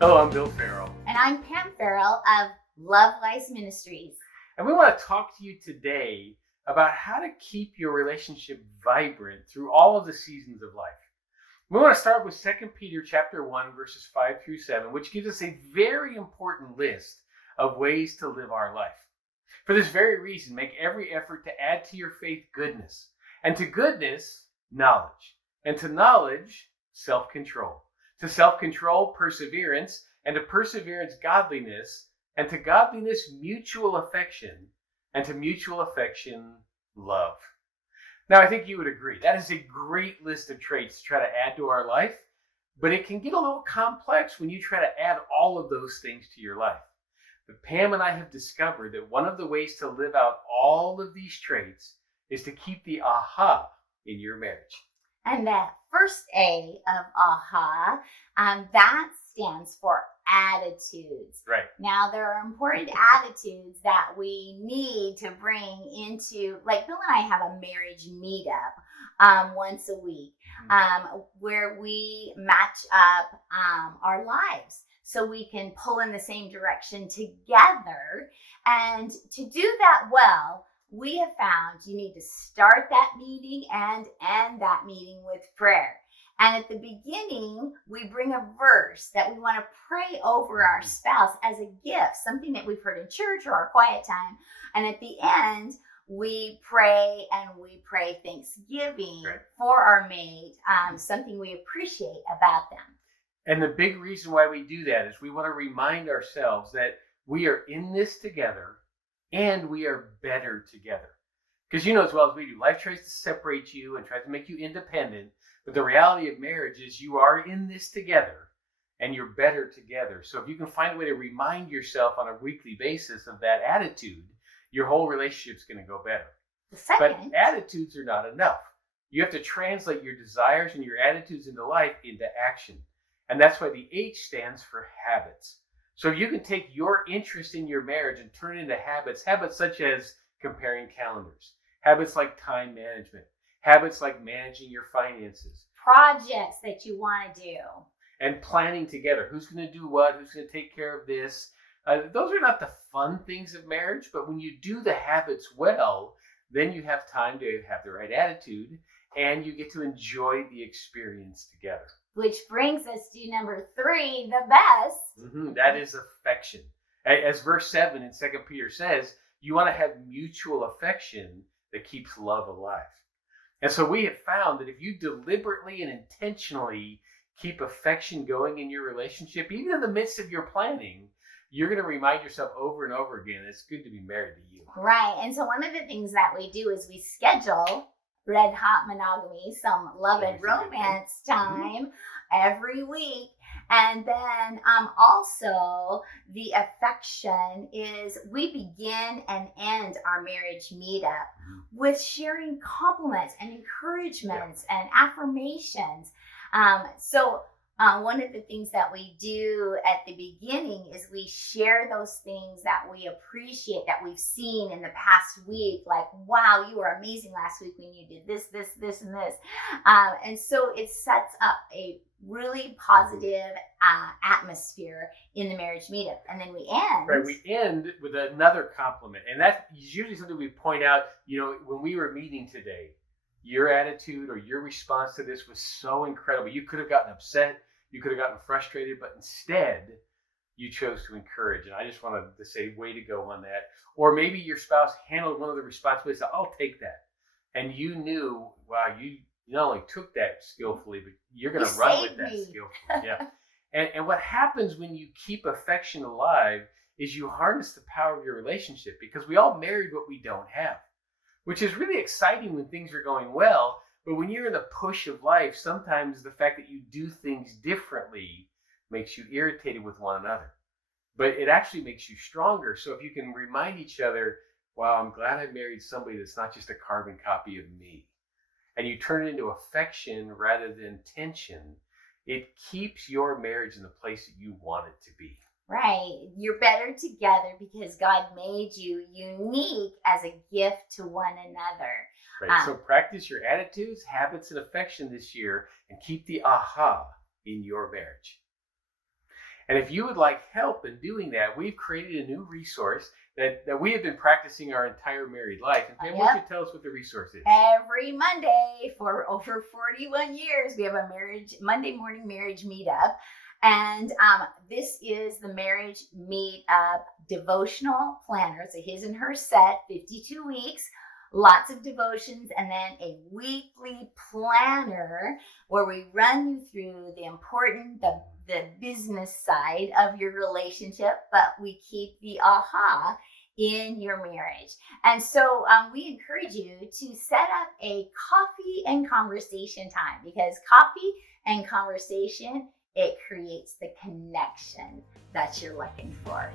Hello, I'm Bill Farrel. And I'm Pam Farrel of Love Lies Ministries. And we want to talk to you today about how to keep your relationship vibrant through all of the seasons of life. We want to start with 2 Peter chapter 1, verses 5 through 7, which gives us a very important list of ways to live our life. For this very reason, make every effort to add to your faith goodness, and to goodness, knowledge, and to knowledge, self-control. To self-control, perseverance, and to perseverance, godliness, and to godliness, mutual affection, and to mutual affection, love. Now, I think you would agree, that is a great list of traits to try to add to our life, but it can get a little complex when you try to add all of those things to your life. But Pam and I have discovered that one of the ways to live out all of these traits is to keep the aha in your marriage. And that first A of AHA, that stands for attitudes. Right. Now, there are important attitudes that we need to bring into, like Bill and I have a marriage meetup once a week where we match up our lives so we can pull in the same direction together. And to do that well, we have found you need to start that meeting and end that meeting with prayer. And at the beginning, we bring a verse that we want to pray over our spouse as a gift, something that we've heard in church or our quiet time. And at the end, we pray thanksgiving for our mate, something we appreciate about them. And the big reason why we do that is we want to remind ourselves that we are in this together and we are better together. Because you know as well as we do, life tries to separate you and tries to make you independent. But the reality of marriage is you are in this together and you're better together. So if you can find a way to remind yourself on a weekly basis of that attitude, your whole relationship's going to go better. But attitudes are not enough. You have to translate your desires and your attitudes into life into action. And that's why the H stands for habits. So if you can take your interest in your marriage and turn it into habits such as comparing calendars, habits like time management, habits like managing your finances, projects that you want to do, and planning together. Who's going to do what? Who's going to take care of this? Those are not the fun things of marriage, but when you do the habits well, then you have time to have the right attitude and you get to enjoy the experience together. Which brings us to number 3, the best. That is affection. As verse 7 in 2 Peter says, you want to have mutual affection that keeps love alive. And so we have found that if you deliberately and intentionally keep affection going in your relationship, even in the midst of your planning, you're going to remind yourself over and over again, it's good to be married to you. Right. And so one of the things that we do is we schedule red hot monogamy, some love and romance time every week. And then also the affection is we begin and end our marriage meetup with sharing compliments and encouragements and affirmations. So one of the things that we do at the beginning is we share those things that we appreciate, that we've seen in the past week, like, wow, you were amazing last week when you did this, and this. And so it sets up a really positive atmosphere in the marriage meetup. And then we end. Right, we end with another compliment. And that's usually something we point out, when we were meeting today, your attitude or your response to this was so incredible. You could have gotten upset. You could have gotten frustrated, but instead you chose to encourage. And I just wanted to say, way to go on that. Or maybe your spouse handled one of the responsibilities. I'll take that. And you knew, wow, you not only took that skillfully, but you're going to run with that skillfully. Yeah. And what happens when you keep affection alive is you harness the power of your relationship, because we all married what we don't have, which is really exciting when things are going well. But when you're in the push of life, sometimes the fact that you do things differently makes you irritated with one another. But it actually makes you stronger. So if you can remind each other, wow, I'm glad I married somebody that's not just a carbon copy of me, and you turn it into affection rather than tension, it keeps your marriage in the place that you want it to be. Right. You're better together because God made you unique as a gift to one another. Right. So practice your attitudes, habits, and affection this year and keep the aha in your marriage. And if you would like help in doing that, we've created a new resource that we have been practicing our entire married life. And Pam, why don't you tell us what the resource is? Every Monday for over 41 years, we have a Monday morning marriage meetup. And this is the Marriage Meetup Devotional Planner. It's a his and her set, 52 weeks, lots of devotions, and then a weekly planner where we run you through the important, the business side of your relationship, but we keep the aha in your marriage. And so we encourage you to set up a coffee and conversation time, because coffee and conversation, it creates the connection that you're looking for.